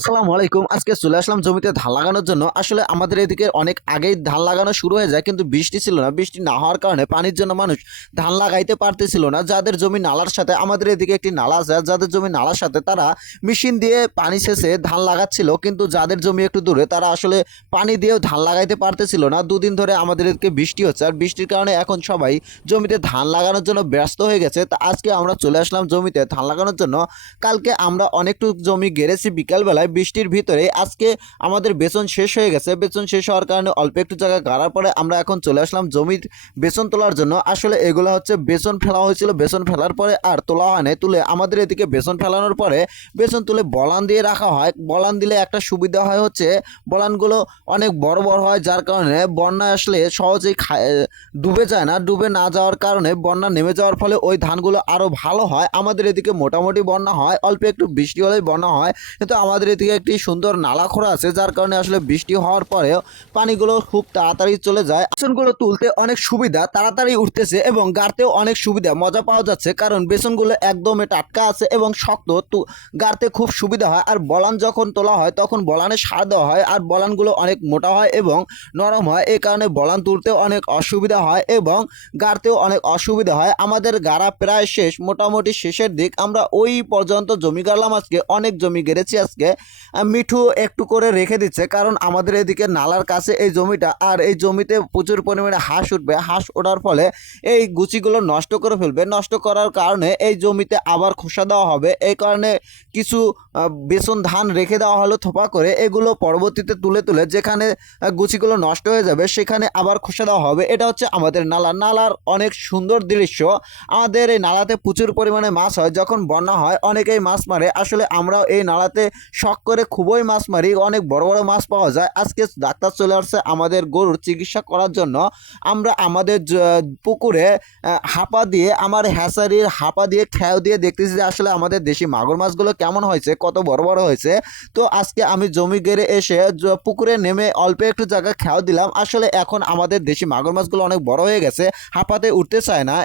আসসালামু আলাইকুম। আজকে চলে আসলাম জমিতে ধান লাগানোর জন্য। আসলে আমাদের এদিকে অনেক আগেই ধান লাগানো শুরু হয়ে যায়, কিন্তু বৃষ্টি ছিল না। বৃষ্টি না হওয়ার কারণে পানির জন্য মানুষ ধান লাগাইতে পারতেছিল না। যাদের জমি নালার সাথে, আমাদের এদিকে একটি নালা আছে, যাদের জমি নালার সাথে তারা মেশিন দিয়ে পানি সেচে ধান লাগাচ্ছিল, কিন্তু যাদের জমি একটু দূরে তারা আসলে পানি দিয়েও ধান লাগাইতে পারতেছিল না। দুদিন ধরে আমাদের এদিকে বৃষ্টি হচ্ছে, আর বৃষ্টির কারণে এখন সবাই জমিতে ধান লাগানোর জন্য ব্যস্ত হয়ে গেছে। তা আজকে আমরা চলে আসলাম জমিতে ধান লাগানোর জন্য। কালকে আমরা অনেকটুকু জমি গেড়েছি বিকালবেলায় বৃষ্টির ভিতরে। আজকে আমাদের বেতন শেষ হয়ে গেছে। বেতন শেষ হওয়ার কারণে অল্প একটু জায়গা গাড়ার পরে আমরা এখন চলে আসলাম জমির বেতন তোলার জন্য। আসলে এগুলো হচ্ছে বেতন ফেলা হয়েছিল, বেতন ফেলার পরে আর তোলা হয় না। তুলে আমাদের এদিকে বেতন ফেলানোর পরে বেতন তুলে বলান দিয়ে রাখা হয়। বলান দিলে একটা সুবিধা হয় হচ্ছে বলানগুলো অনেক বড় বড় হয়, যার কারণে বন্যা আসলে সহজেই ডুবে যায় না। ডুবে না যাওয়ার কারণে বন্যা নেমে যাওয়ার ফলে ওই ধানগুলো আরও ভালো হয়। আমাদের এদিকে মোটামুটি বন্যা হয়, অল্প একটু বৃষ্টি হলেই বন্যা হয়, কিন্তু আমাদের এদিকে একটি সুন্দর নালা খোঁড়া আছে, যার কারণে আসলে বৃষ্টি হওয়ার পরেও পানিগুলো খুব তাড়াতাড়ি চলে যায়। বেসনগুলো তুলতে অনেক সুবিধা, তাড়াতাড়ি উঠতেছে এবং গাড়তেও অনেক সুবিধা, মজা পাওয়া যাচ্ছে, কারণ বেসনগুলো একদমই টাটকা আছে এবং শক্ত, গাড়তে খুব সুবিধা হয়। আর বলান যখন তোলা হয় তখন বলানে সার দেওয়া হয়, আর বলানগুলো অনেক মোটা হয় এবং নরম হয়, এই কারণে বলান তুলতেও অনেক অসুবিধা হয় এবং গাড়তেও অনেক অসুবিধা হয়। আমাদের গাড়া প্রায় শেষ, মোটামুটি শেষের দিক। আমরা ওই পর্যন্ত জমি গাড়লাম, আজকে অনেক জমি গেড়েছি। আজকে মিঠু একটু করে রেখে দিচ্ছে, কারণ আমাদের এদিকে নালার কাছে এই জমিটা, আর এই জমিতে প্রচুর পরিমাণে হাঁস উঠবে। হাঁস ওঠার ফলে এই গুছিগুলো নষ্ট করে ফেলবে। নষ্ট করার কারণে এই জমিতে আবার খোসা দেওয়া হবে। এই কারণে কিছু বেসন ধান রেখে দেওয়া হলো থোপা করে। এগুলো পরবর্তীতে তুলে তুলে যেখানে গুছিগুলো নষ্ট হয়ে যাবে সেখানে আবার খোসা দেওয়া হবে। এটা হচ্ছে আমাদের নালার অনেক সুন্দর দৃশ্য। আমাদের এই নালাতে প্রচুর পরিমাণে মাছ হয়। যখন বন্যা হয় অনেকেই মাছ মারে। আসলে আমরাও এই নালাতে শখ করে খুবই মাছ মারি, অনেক বড় বড় মাছ পাওয়া যায়। আজকে ডাক্তার চলে আসছে আমাদের গরুর চিকিৎসা করার জন্য। আমরা আমাদের পুকুরে হাপা দিয়ে, আমার হ্যাচারির হাপা দিয়ে খ্যাও দিয়ে দেখতেছি যে আসলে আমাদের দেশি মাগুর মাছগুলো কেমন হয়েছে, কত বড় বড় হয়েছে। তো আজকে আমি জমি গেড়ে এসে পুকুরে নেমে অল্প একটু জায়গা খ্যাও দিলাম। আসলে এখন আমাদের দেশি মাগুর মাছগুলো অনেক বড় হয়ে গেছে, হাঁপাতে উঠতে চায় না।